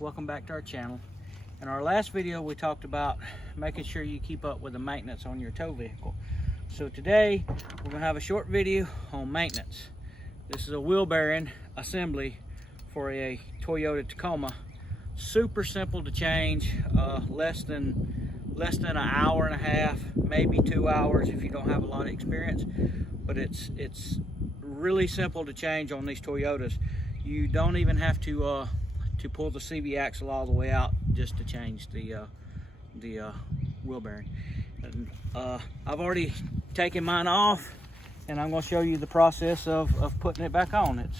welcome back to our channel. In our last video we talked about making sure you keep up with the maintenance on your tow vehicle. So today we're going to have a short video on maintenance. This is a wheel bearing assembly for a Toyota Tacoma. Super simple to change, less than an hour and a half, maybe 2 hours if you don't have a lot of experience. But it's really simple to change on these Toyotas. You don't even have to pull the CV axle all the way out just to change the wheel bearing. And, I've already taken mine off, and I'm going to show you the process of putting it back on. It's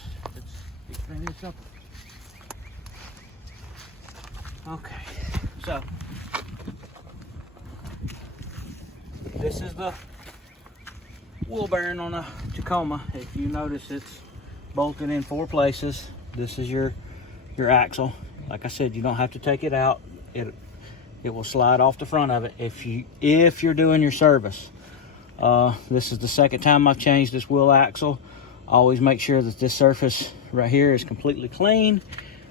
extremely simple. Okay, so this is the wheel bearing on a Tacoma. If you notice, it's bolted in 4 places. This is your axle. Like I said, you don't have to take it out. It will slide off the front of it if you're doing your service. This is the second time I've changed this wheel axle. Always make sure that this surface right here is completely clean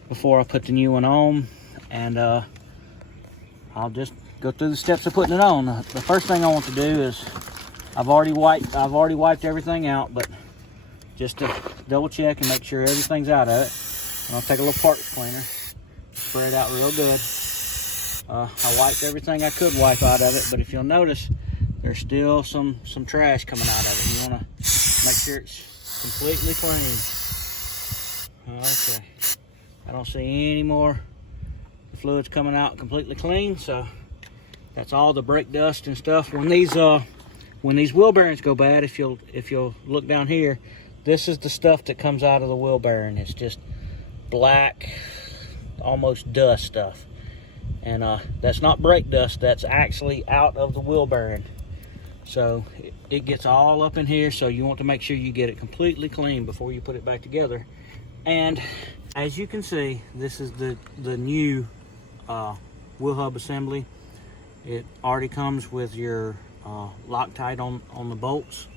before I put the new one on. And I'll just go through the steps of putting it on. The first thing I want to do is I've already wiped everything out, but just to double check and make sure everything's out of it. And I'll take a little parts cleaner, spray it out real good. I wiped everything I could wipe out of it, but if you'll notice, there's still some trash coming out of it. You want to make sure it's completely clean. Okay, I don't see any more fluids coming out completely clean, so that's all the brake dust and stuff. When these wheel bearings go bad, if you'll look down here, this is the stuff that comes out of the wheel bearing. It's just black, almost dust stuff. And that's not brake dust, that's actually out of the wheel bearing. So it gets all up in here, so you want to make sure you get it completely clean before you put it back together. And as you can see, this is the new wheel hub assembly. It already comes with your Loctite on the bolts.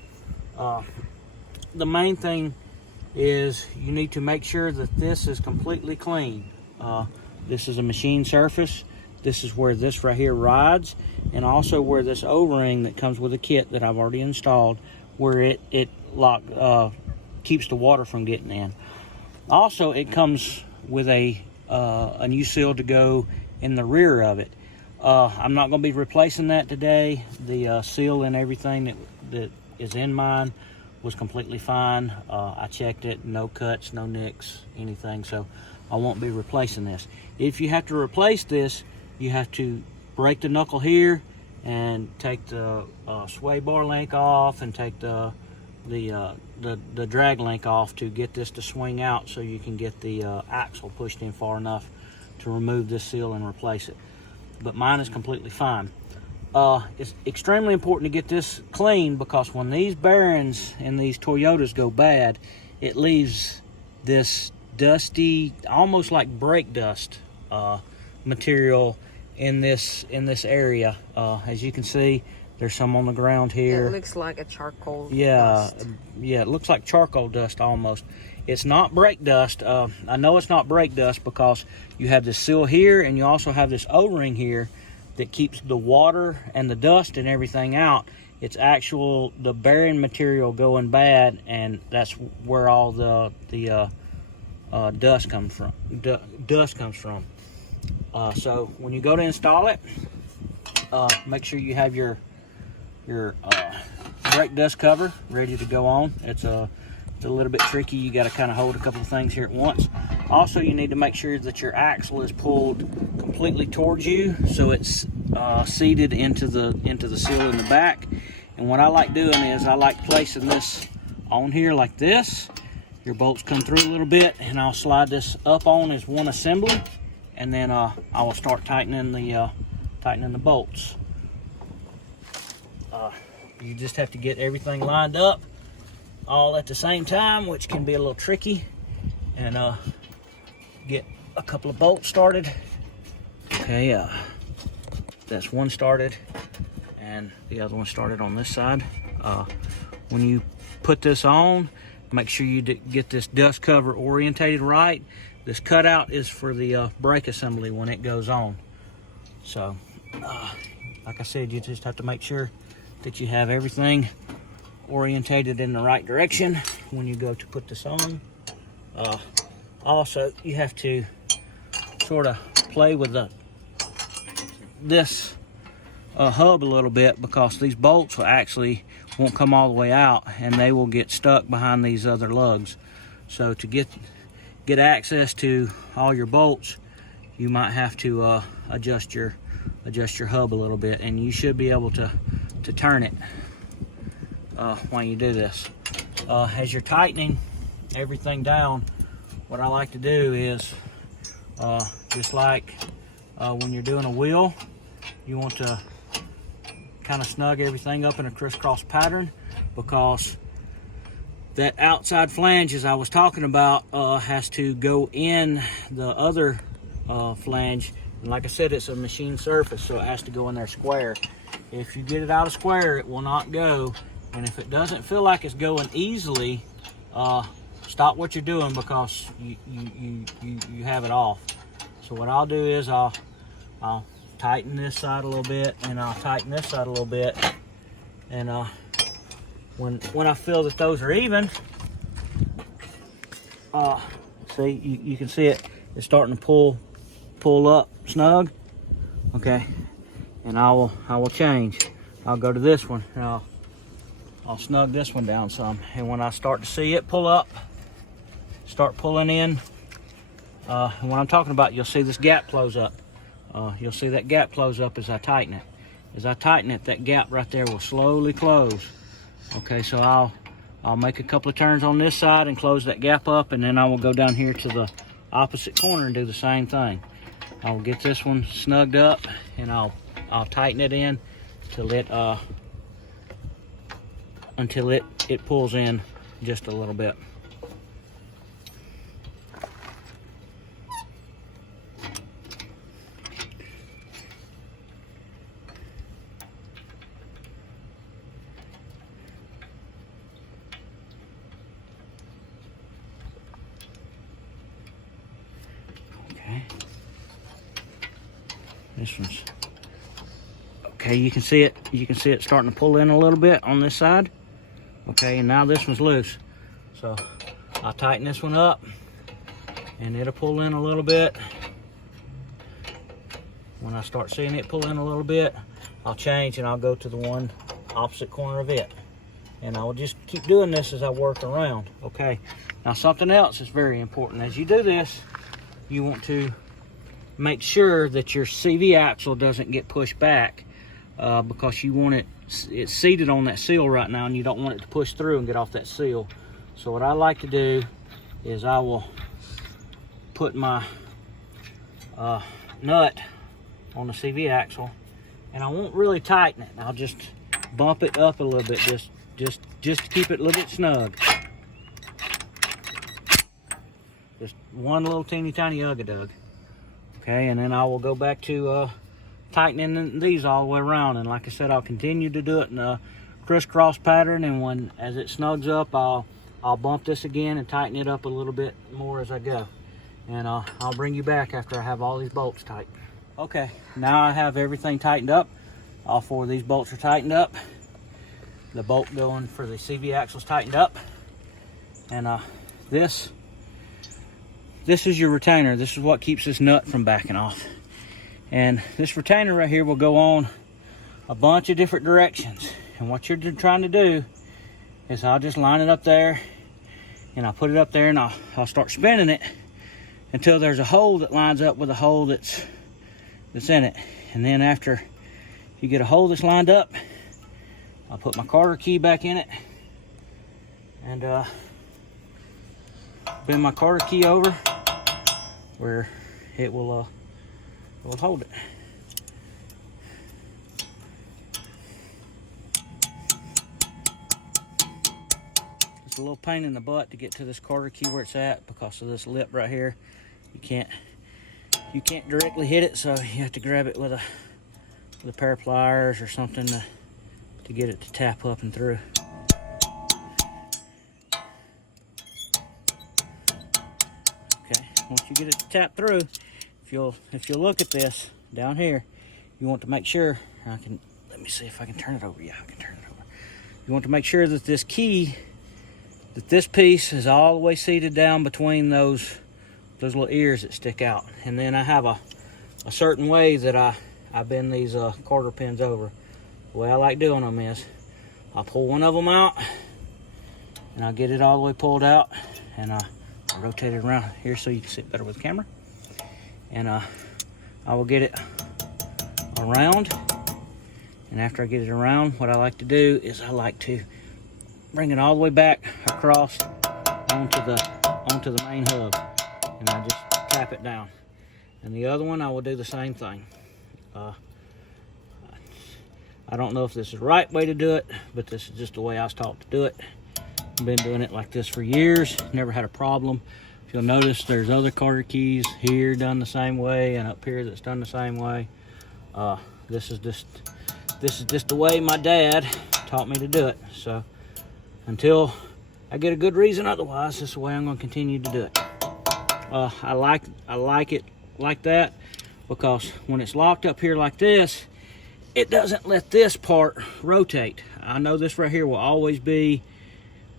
The main thing is you need to make sure that this is completely clean. This is a machine surface. This is where this right here rides, and also where this O-ring that comes with a kit that I've already installed, where it keeps the water from getting in. Also, it comes with a new seal to go in the rear of it. I'm not going to be replacing that today. The seal and everything that is in mine was completely fine. I checked it, no cuts, no nicks, anything, so I won't be replacing this. If you have to replace this, you have to break the knuckle here and take the sway bar link off and take the drag link off to get this to swing out, so you can get the axle pushed in far enough to remove this seal and replace it. But mine is completely fine. It's extremely important to get this clean, because when these bearings in these Toyotas go bad, it leaves this dusty, almost like brake dust material in this area. As you can see, there's some on the ground here. It looks like a charcoal dust. Yeah, it looks like charcoal dust almost. It's not brake dust. I know it's not brake dust because you have this seal here, and you also have this O-ring here that keeps the water and the dust and everything out. It's the bearing material going bad, and that's where all the dust comes from. So when you go to install it, make sure you have your brake dust cover ready to go on. It's a little bit tricky. You got to kind of hold a couple of things here at once. Also, you need to make sure that your axle is pulled completely towards you, so it's seated into the seal in the back. And what I like doing is I like placing this on here like this. Your bolts come through a little bit, and I'll slide this up on as one assembly, and then I will start tightening the bolts. You just have to get everything lined up all at the same time, which can be a little tricky, and get a couple of bolts started. Okay, that's one started, and the other one started on this side. When you put this on, make sure you get this dust cover orientated right. This cutout is for the brake assembly when it goes on. So, like I said, you just have to make sure that you have everything orientated in the right direction when you go to put this on. Also, you have to sort of play with this hub a little bit, because these bolts will actually won't come all the way out, and they will get stuck behind these other lugs. So to get access to all your bolts, you might have to adjust your hub a little bit, and you should be able to turn it when you do this. As you're tightening everything down, what I like to do is just like when you're doing a wheel, you want to kind of snug everything up in a crisscross pattern, because that outside flange, as I was talking about, has to go in the other flange. And like I said, it's a machine surface, so it has to go in there square. If you get it out of square, it will not go. And if it doesn't feel like it's going easily, stop what you're doing, because you have it off. So what I'll do is I'll tighten this side a little bit, and I'll tighten this side a little bit, and when I feel that those are even, see, you can see it's starting to pull up snug. Okay, and I will change. I'll go to this one, and I'll snug this one down some, and when I start to see it pull up, start pulling in, and when I'm talking about, you'll see this gap close up. You'll see that gap close up as I tighten it. As I tighten it, that gap right there will slowly close. Okay, so I'll make a couple of turns on this side and close that gap up, and then I will go down here to the opposite corner and do the same thing. I'll get this one snugged up, and I'll tighten it in until it pulls in just a little bit. This one's okay. You can see it starting to pull in a little bit on this side. Okay, and now this one's loose, so I'll tighten this one up, and it'll pull in a little bit. When I start seeing it pull in a little bit, I'll change, and I'll go to the one opposite corner of it, and I will just keep doing this as I work around. Okay, now something else is very important. As you do this, you want to make sure that your CV axle doesn't get pushed back, because you want it's seated on that seal right now, and you don't want it to push through and get off that seal. So what I like to do is I will put my nut on the CV axle, and I won't really tighten it. I'll just bump it up a little bit, just to keep it a little bit snug. Just one little teeny tiny ugga-dug. Okay, and then I will go back to tightening these all the way around. And like I said, I'll continue to do it in a crisscross pattern. And as it snugs up, I'll bump this again and tighten it up a little bit more as I go. And I'll bring you back after I have all these bolts tight. Okay, now I have everything tightened up. All four of these bolts are tightened up. The bolt going for the CV axle is tightened up. And this is your retainer. This is what keeps this nut from backing off. And this retainer right here will go on a bunch of different directions. And what you're trying to do is I'll just line it up there, and I'll put it up there, and I'll start spinning it until there's a hole that lines up with a hole that's in it. And then after you get a hole that's lined up, I'll put my Carter key back in it, and bend my Carter key over where it will hold it. It's a little pain in the butt to get to this Carter key where it's at because of this lip right here. You can't directly hit it, so you have to grab it with a pair of pliers or something to get it to tap up and through. once you get it tapped through, if you'll look at this down here, you want to make sure, let me see if I can turn it over. Yeah, I can turn it over. You want to make sure that this key, that this piece is all the way seated down between those little ears that stick out. And then I have a certain way that I bend these quarter pins over. The way I like doing them is I'll pull one of them out and I'll get it all the way pulled out, and I'll rotate it around here so you can sit better with the camera. And I will get it around, and after I get it around, what I like to do is I like to bring it all the way back across onto the main hub, and I just tap it down. And the other one I will do the same thing. I don't know if this is the right way to do it, but this is just the way I was taught to do it. I've been doing it like this for years, never had a problem. If you'll notice, there's other Carter keys here done the same way, and up here that's done the same way. This is just the way my dad taught me to do it. So until I get a good reason otherwise, this is the way I'm going to continue to do it. I like it like that because when it's locked up here like this, it doesn't let this part rotate. I know this right here will always be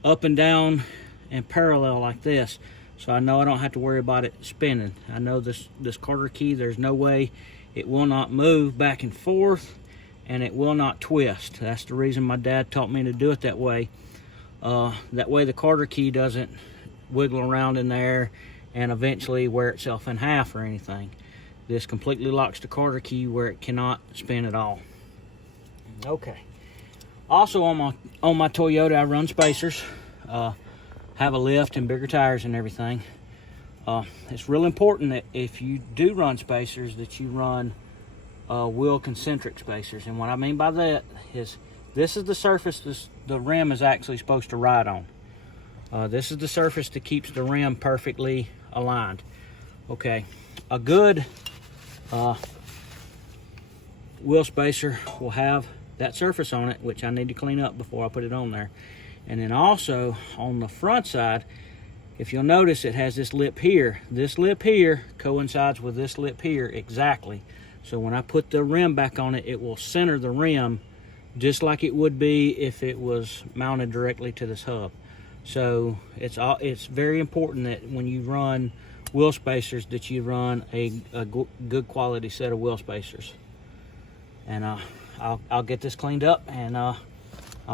up and down and parallel like this, so I know I don't have to worry about it spinning. I know this Carter key, there's no way it will not move back and forth, and it will not twist. That's the reason my dad taught me to do it that way. That way the Carter key doesn't wiggle around in there and eventually wear itself in half or anything. This completely locks the Carter key where it cannot spin at all. Okay. Also on my Toyota, I run spacers. Have a lift and bigger tires and everything. It's real important that if you do run spacers, that you run wheel concentric spacers. And what I mean by that is this is the surface the rim is actually supposed to ride on. This is the surface that keeps the rim perfectly aligned. Okay, a good wheel spacer will have that surface on it, which I need to clean up before I put it on there. And then also on the front side, if you'll notice, it has this lip here. This lip here coincides with this lip here exactly. So when I put the rim back on it, it will center the rim just like it would be if it was mounted directly to this hub. So it's very important that when you run wheel spacers, that you run a good quality set of wheel spacers. And I'll get this cleaned up, and I'll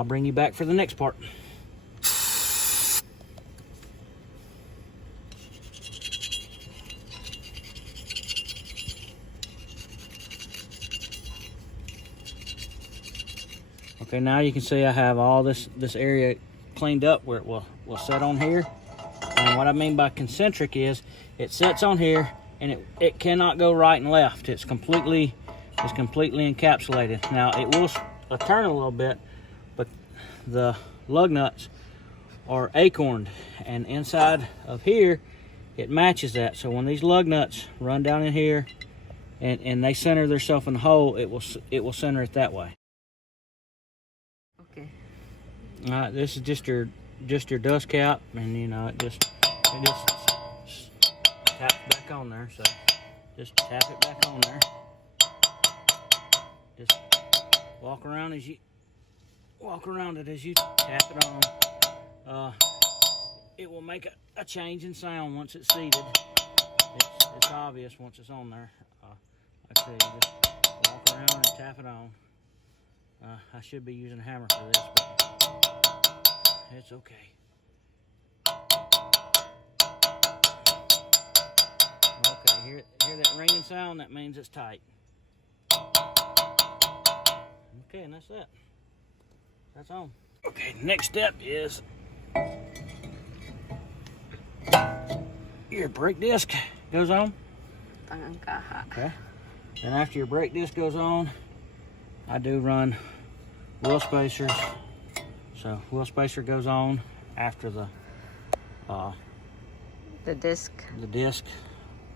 bring you back for the next part. Okay, now you can see I have all this area cleaned up where it will set on here. And what I mean by concentric is it sets on here, and it cannot go right and left. It's completely encapsulated. Now it will turn a little bit, but the lug nuts are acorned, and inside of here it matches that. So when these lug nuts run down in here and they center themselves in the hole, it will center it that way. Okay. This is just your dust cap, and you know it just taps back on there. So just tap it back on there. Just walk around it as you tap it on. It will make a change in sound once it's seated. It's obvious once it's on there. Like I said, you just walk around and tap it on. I should be using a hammer for this, but it's okay. Okay, hear that ringing sound? That means it's tight. Okay, and that's that. That's on. Okay, next step is your brake disc goes on. Okay. And after your brake disc goes on, I do run wheel spacers. So wheel spacer goes on after the disc. The disc.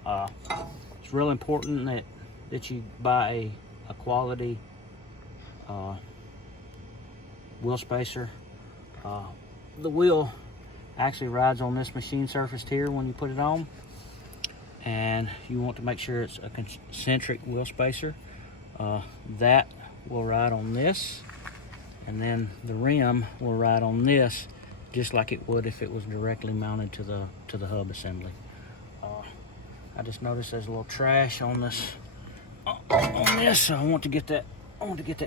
It's real important that you buy a quality wheel spacer. The wheel actually rides on this machine surface here when you put it on. and you want to make sure it's a concentric wheel spacer. That will ride on this, and then the rim will ride on this, just like it would if it was directly mounted to the hub assembly. I just noticed there's a little trash on this, so I want to get that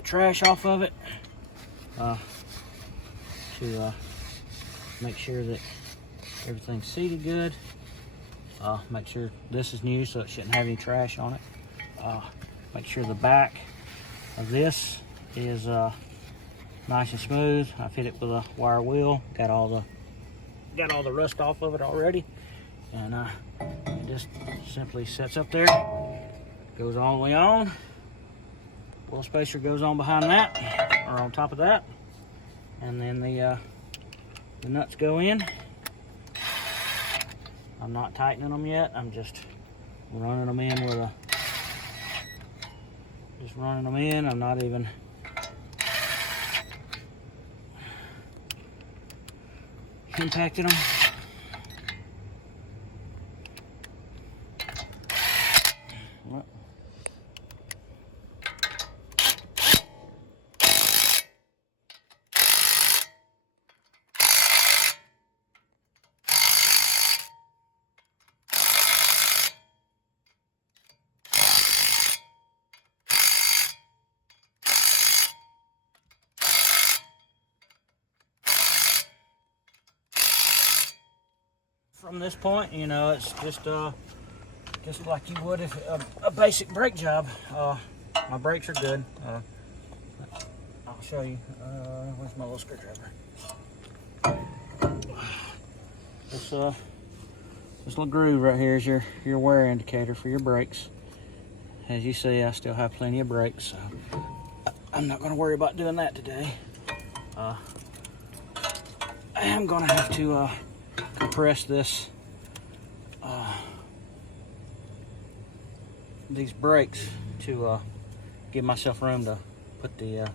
trash off of it, to make sure that everything's seated good. Make sure this is new, so it shouldn't have any trash on it. Make sure the back of this is nice and smooth. I've hit it with a wire wheel, got all the rust off of it already, and it just simply sets up there, goes all the way on. Wheel spacer goes on behind that, or on top of that, and then the nuts go in. I'm not tightening them yet. I'm just running them in with a, I'm not even impacting them. From this point, you know, it's just like you would if a basic brake job. My brakes are good. I'll show you. Where's my little screwdriver? This little groove right here is your wear indicator for your brakes. As you see, I still have plenty of brakes, so I'm not going to worry about doing that today. I am going to have to compress these brakes to give myself room to put the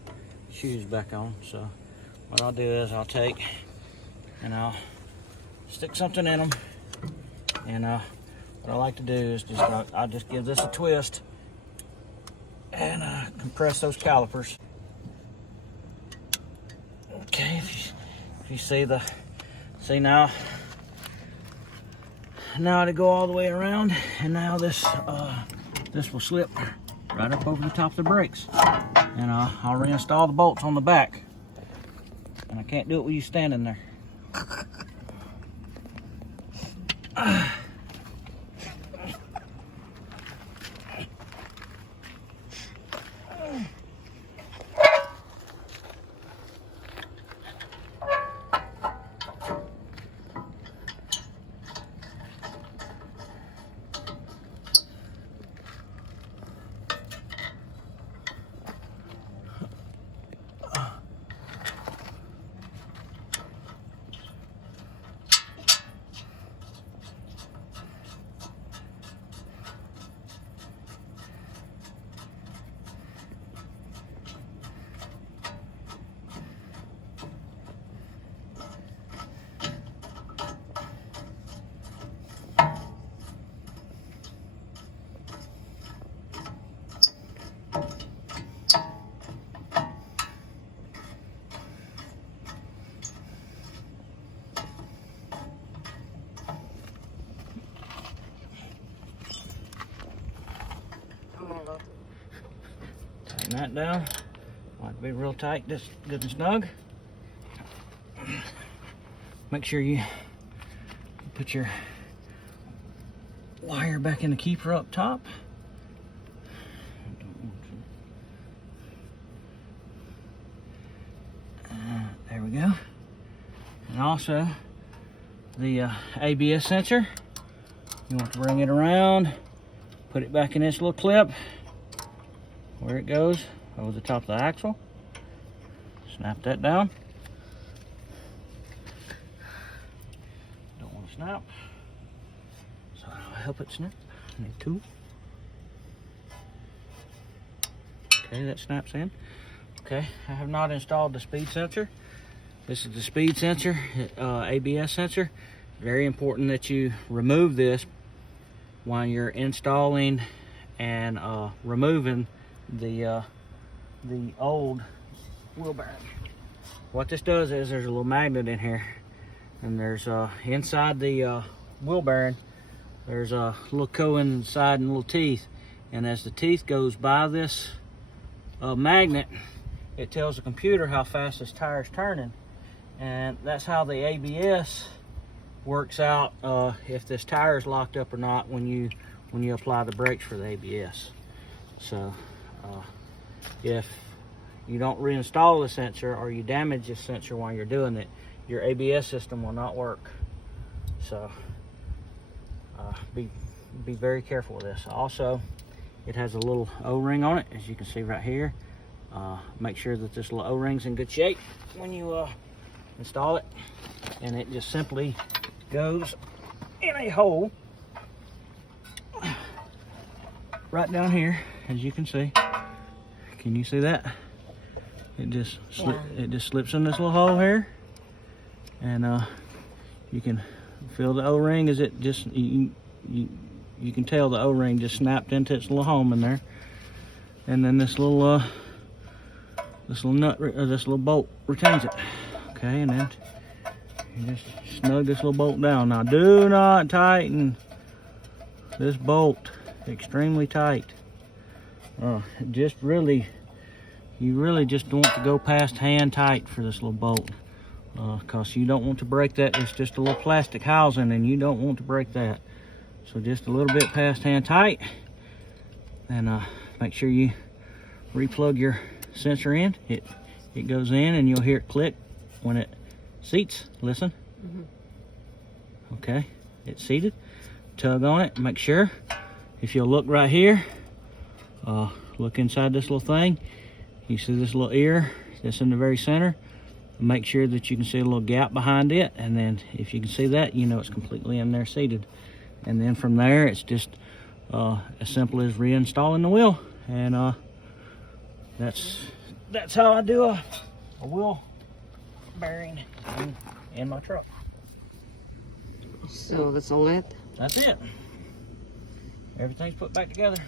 shoes back on. So what I'll do is I'll take and I'll stick something in them, and what I like to do is I'll just give this a twist and compress those calipers. Okay, if you see now to go all the way around, and now this will slip right up over the top of the brakes, and I'll reinstall the bolts on the back, and I can't do it with you standing there. Tighten that down. Want it to be real tight, just good and snug. Make sure you put your wire back in the keeper up top. There we go. And also the ABS sensor. You want to bring it around, put it back in this little clip where it goes over the top of the axle. Snap that down. Don't want to snap, so I'll help it snap. I need two. Okay, that snaps in. Okay, I have not installed the speed sensor. This is the speed sensor, ABS sensor. Very important that you remove this while you're installing and removing the old wheel bearing. What this does is there's a little magnet in here, and there's inside the wheel bearing there's a little co inside and little teeth, and as the teeth goes by this magnet, it tells the computer how fast this tire is turning, and that's how the ABS works out if this tire is locked up or not when you apply the brakes for the ABS. So if you don't reinstall the sensor or you damage the sensor while you're doing it, your ABS system will not work. So be very careful with this. Also, it has a little O-ring on it, as you can see right here. Make sure that this little O-ring's in good shape when you install it, and it just simply goes in a hole right down here, as you can see. Can you see that? It just slips in this little hole here, and you can feel the O-ring as it just you can tell the O-ring just snapped into its little home in there, and then this little bolt retains it. Okay, and then you just snug this little bolt down. Now, do not tighten this bolt extremely tight. You really just want to go past hand tight for this little bolt, because you don't want to break that. It's just a little plastic housing, and you don't want to break that. So just a little bit past hand tight, and make sure you replug your sensor in. It goes in, and you'll hear it click when it seats. Listen. Okay, it's seated. Tug on it. Make sure. If you'll look right here, look inside this little thing. You see this little ear that's in the very center. Make sure that you can see a little gap behind it, and then if you can see that, you know it's completely in there seated. And then from there, it's just as simple as reinstalling the wheel, and that's how I do a wheel bearing in my truck. So that's all it? That's it. Everything's put back together.